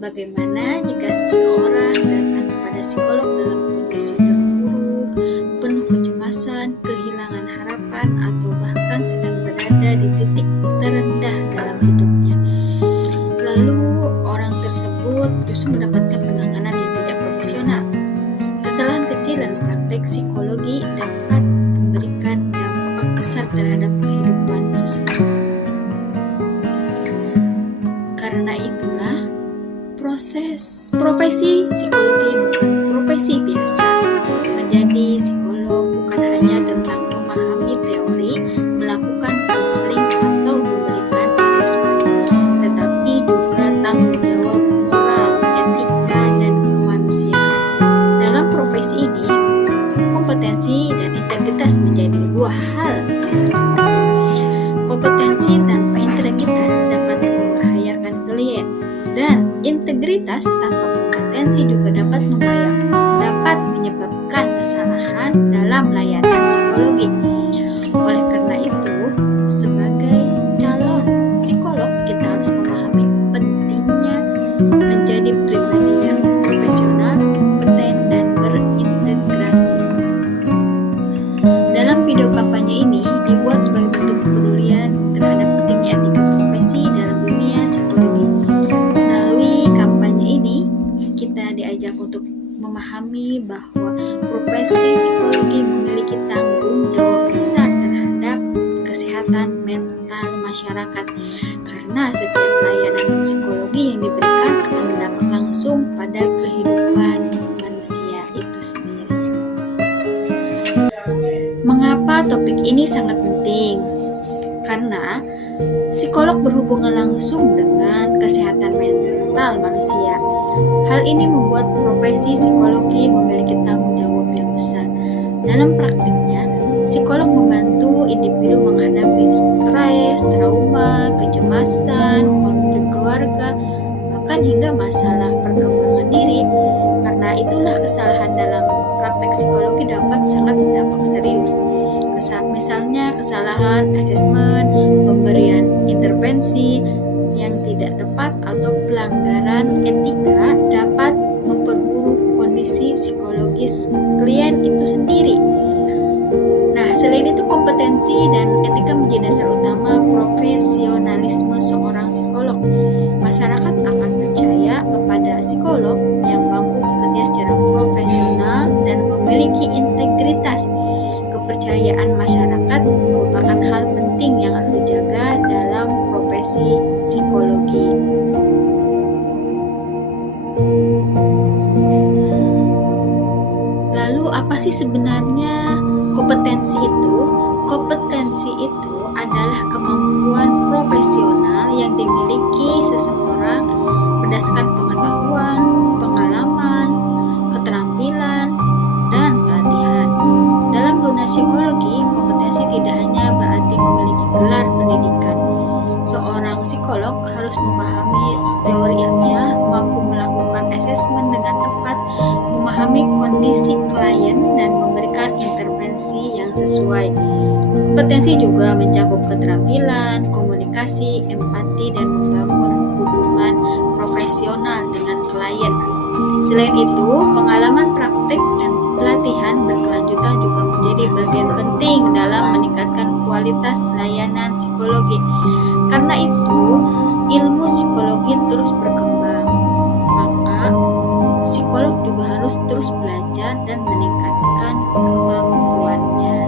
bagaimana jika seseorang datang kepada psikolog dalam kondisi terpuruk, penuh kecemasan, kehilangan harapan, atau bahkan sedang berada di titik terendah dalam hidupnya. Lalu orang tersebut justru mendapatkan penanganan yang tidak profesional. Kesalahan kecil dan praktek psikologi dapat memberikan dampak besar terhadap kehidupan seseorang. Karena itulah, profesi psikologi bukan profesi biasa. Menjadi psikolog bukan hanya tentang memahami teori, melakukan konseling, atau memberikan asesmen, tetapi juga tanggung jawab moral, etika, dan kemanusiaan. Dalam profesi ini, kompetensi dan integritas menjadi dua hal yang sangat penting. Kompetensi tanpa integritas dapat membahayakan klien, dan integritas tanpa kompetensi juga dapat menyebabkan kesalahan dalam layanan psikologi. Oleh karena itu, sebagai calon psikolog, kita harus memahami pentingnya menjadi pribadi yang profesional, kompeten, dan berintegrasi. Dalam video kampanye ini dibuat sebagai bentuk kepedulian terhadap pentingnya etika profesi dalam dunia psikologi. Melalui kampanye ini, kita diajak untuk memahami bahwa profesi psikologi memiliki tanggung jawab besar terhadap kesehatan mental masyarakat, karena setiap layanan psikologi yang diberikan akan berdampak langsung pada kehidupan manusia itu sendiri. Mengapa topik ini sangat penting? Karena psikolog berhubungan langsung dengan kesehatan mental manusia. Hal ini membuat profesi psikologi memiliki tanggung jawab yang besar. Dalam praktiknya, psikolog membantu individu menghadapi stres, trauma, kecemasan, konflik keluarga, bahkan hingga masalah perkembangan diri. Karena itulah kesalahan dalam praktek psikologi dapat sangat berdampak serius. Misalnya kesalahan asesmen, pemberian intervensi yang tidak tepat, atau pelanggaran etika dapat memperburuk kondisi psikologis klien itu sendiri. Nah, selain itu, kompetensi dan etika menjadi dasar utama profesionalisme seorang psikolog. Masyarakat akan percaya kepada psikolog yang mampu bekerja secara profesional dan memiliki integritas. Kepercayaan masyarakat merupakan hal penting yang harus dijaga dalam profesi psikologi. Lalu apa sih sebenarnya kompetensi itu? Kompetensi itu adalah kemampuan profesional yang dimiliki seseorang berdasarkan pengetahuan, pengalaman, keterampilan, dan pelatihan. Dalam dunia psikologi, kompetensi tidak hanya berarti memiliki gelar pendidikan. Seorang psikolog harus memahami teori ilmiah, mampu melakukan asesmen dengan tepat, memahami kondisi klien, dan memberikan intervensi yang sesuai. Kompetensi juga mencakup keterampilan, komunikasi, empati, dan membangun hubungan profesional dengan klien. Selain itu, pengalaman praktek dan pelatihan berkelanjutan juga menjadi bagian penting dalam meningkatkan kualitas layanan psikologi. Karena itu, ilmu psikologi terus berkembang, maka psikolog juga harus terus belajar dan meningkatkan kemampuannya.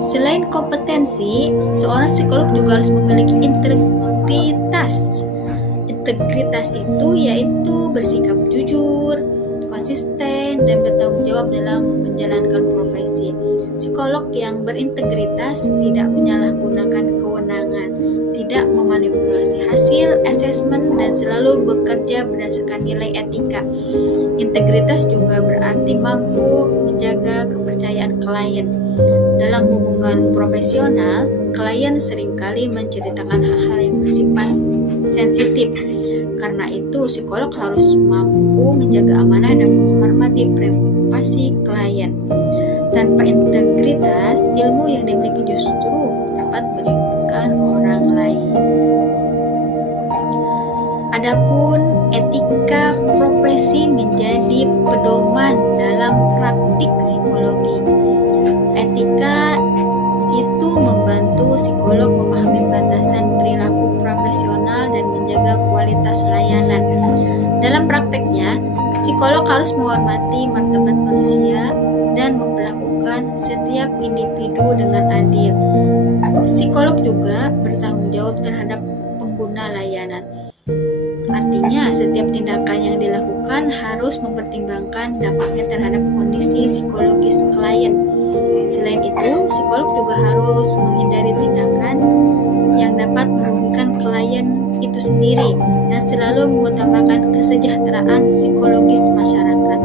Selain kompetensi, seorang psikolog juga harus memiliki integritas. Integritas itu yaitu bersikap jujur, konsisten, dan bertanggung jawab dalam menjalankan profesi. Psikolog yang berintegritas tidak menyalahgunakan kewenangan, tidak memanipulasi hasil asesmen, dan selalu bekerja berdasarkan nilai etika. Integritas juga berarti mampu menjaga kepercayaan klien. Dalam hubungan profesional, klien seringkali menceritakan hal-hal yang bersifat sensitif. Karena itu, psikolog harus mampu menjaga amanah dan menghormati privasi klien. Tanpa integritas, ilmu yang dimiliki justru dapat merugikan orang lain. Adapun etika profesi menjadi pedoman dalam praktik psikologi. Etika itu membantu psikolog memahami batasan perilaku profesional dan menjaga kualitas layanan. Dalam prakteknya, psikolog harus menghormati martabat manusia dan memperlakukan setiap individu dengan adil. Psikolog juga bertanggung jawab terhadap pengguna layanan. Artinya, setiap tindakan yang dilakukan harus mempertimbangkan dampaknya terhadap kondisi psikologis klien. Selain itu, psikolog juga harus menghindari tindakan yang dapat merugikan klien itu sendiri dan selalu mengutamakan kesejahteraan psikologis masyarakat.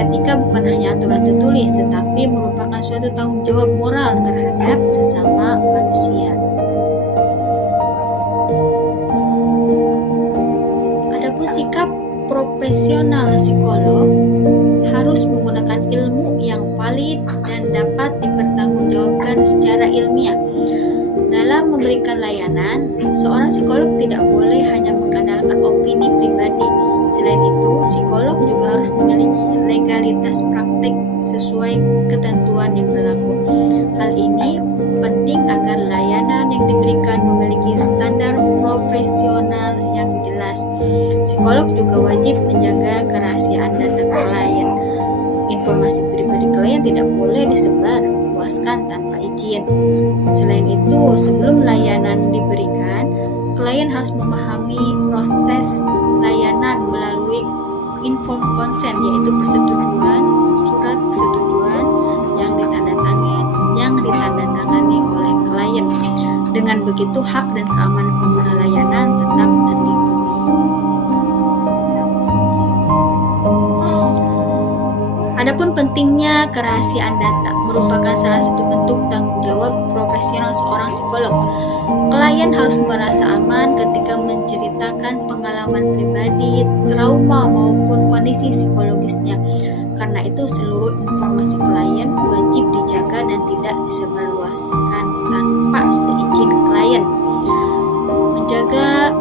Etika bukan hanya aturan tertulis, tetapi merupakan suatu tanggung jawab moral terhadap sesama manusia. Adapun sikap profesional psikolog harus menggunakan ilmu yang valid dan dapat dipertanggungjawabkan secara ilmiah. Dalam memberikan layanan, seorang psikolog tidak boleh hanya mengandalkan opini pribadi. Selain itu, psikolog juga harus memiliki legalitas praktik sesuai ketentuan yang berlaku. Hal ini penting agar layanan yang diberikan memiliki standar profesional yang jelas. Psikolog juga wajib menjaga kerahasiaan data klien. Informasi pribadi klien tidak boleh disebar luaskan tanpa izin. Selain itu, sebelum layanan diberikan, klien harus memahami proses layanan melalui informed consent, yaitu persetujuan, surat persetujuan yang ditandatangani oleh klien. Dengan begitu, hak dan keamanan pengguna layanan tetap terlindungi. Adapun pentingnya kerahasiaan data merupakan salah satu bentuk tanggung jawab profesional seorang psikolog. Klien harus merasa aman ketika menceritakan pengalaman pribadi, trauma maupun kondisi psikologisnya. Karena itu, seluruh informasi klien wajib dijaga dan tidak disebarluaskan tanpa seizin klien. Menjaga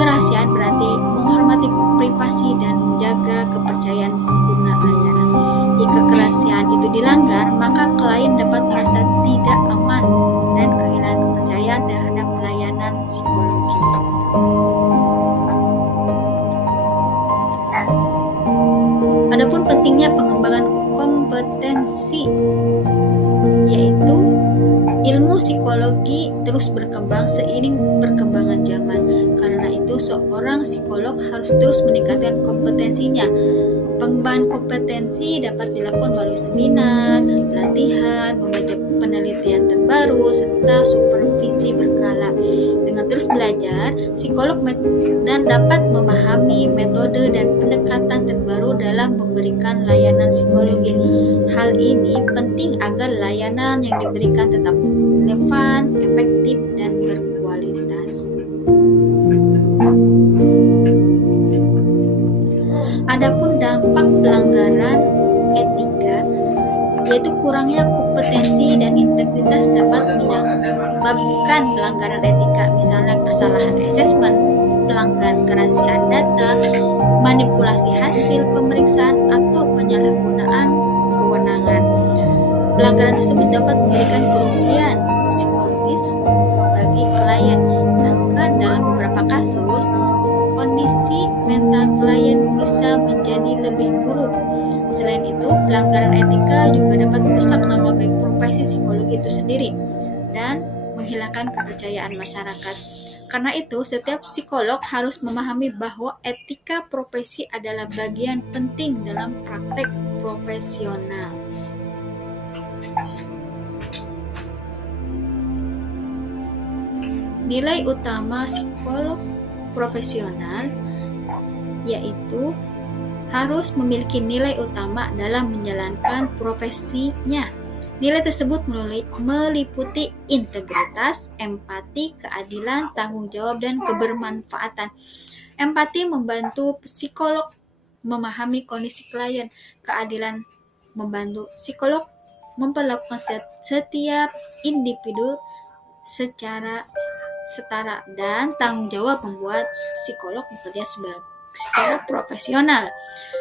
kerahasiaan berarti menghormati privasi dan menjaga kepercayaan pengguna layanan. Jika kerahasiaan itu dilanggar, maka klien dapat merasa tidak aman dan kehilangan kepercayaan terhadap layanan psikologi. Adapun pentingnya pengembangan kompetensi, yaitu ilmu psikologi terus berkembang seiring perkembangan zaman. Karena itu, seorang psikolog harus terus meningkatkan kompetensinya. Pengembangan kompetensi dapat dilakukan melalui seminar, pelatihan, membaca penelitian terbaru, serta supervisi berkala. Dengan terus belajar, psikolog dan dapat memahami metode dan pendekatan terbaru dalam memberikan layanan psikologi. Hal ini penting agar layanan yang diberikan tetap relevan, efektif, dan berkualitas. Adapun dampak pelanggaran etika, yaitu kurangnya kompetensi dan integritas dapat menyebabkan pelanggaran etika, misalnya kesalahan asesmen, pelanggaran kerahasiaan data, manipulasi hasil pemeriksaan, atau penyalahgunaan kewenangan. Pelanggaran tersebut dapat memberikan kerugian psikologis bagi klien. Bahkan dalam beberapa kasus, kondisi mental klien bisa menjadi lebih buruk. Selain itu, pelanggaran etika juga dapat merusak nama baik profesi psikologi itu sendiri dan menghilangkan kepercayaan masyarakat. Karena itu, setiap psikolog harus memahami bahwa etika profesi adalah bagian penting dalam praktek profesional. Nilai utama psikolog profesional yaitu harus memiliki nilai utama dalam menjalankan profesinya. Nilai tersebut meliputi integritas, empati, keadilan, tanggung jawab, dan kebermanfaatan. Empati membantu psikolog memahami kondisi klien. Keadilan membantu psikolog memperlakukan setiap individu secara setara, dan tanggung jawab membuat psikolog bekerja secara profesional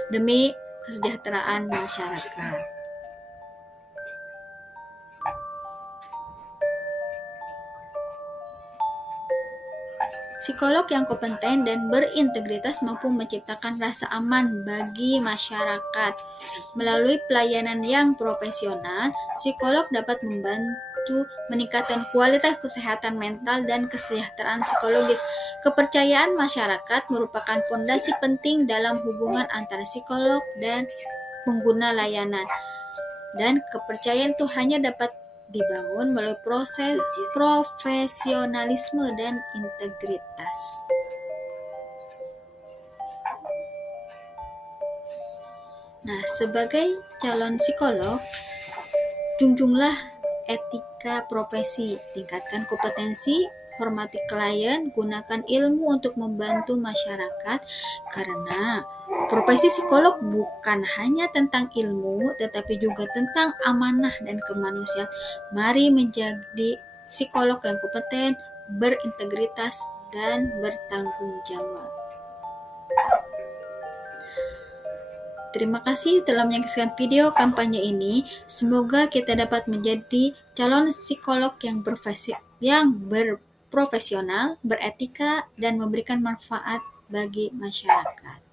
demi kesejahteraan masyarakat. Psikolog yang kompeten dan berintegritas mampu menciptakan rasa aman bagi masyarakat. Melalui pelayanan yang profesional, psikolog dapat membantu meningkatkan kualitas kesehatan mental dan kesejahteraan psikologis. Kepercayaan masyarakat merupakan fondasi penting dalam hubungan antara psikolog dan pengguna layanan. Dan kepercayaan itu hanya dapat dibangun melalui proses profesionalisme dan integritas. Nah, sebagai calon psikolog, junjunglah etika profesi, tingkatkan kompetensi, hormati klien, gunakan ilmu untuk membantu masyarakat, karena profesi psikolog bukan hanya tentang ilmu, tetapi juga tentang amanah dan kemanusiaan. Mari menjadi psikolog yang kompeten, berintegritas, dan bertanggung jawab. Terima kasih telah menyaksikan video kampanye ini. Semoga kita dapat menjadi calon psikolog yang berprofesional, beretika, dan memberikan manfaat bagi masyarakat.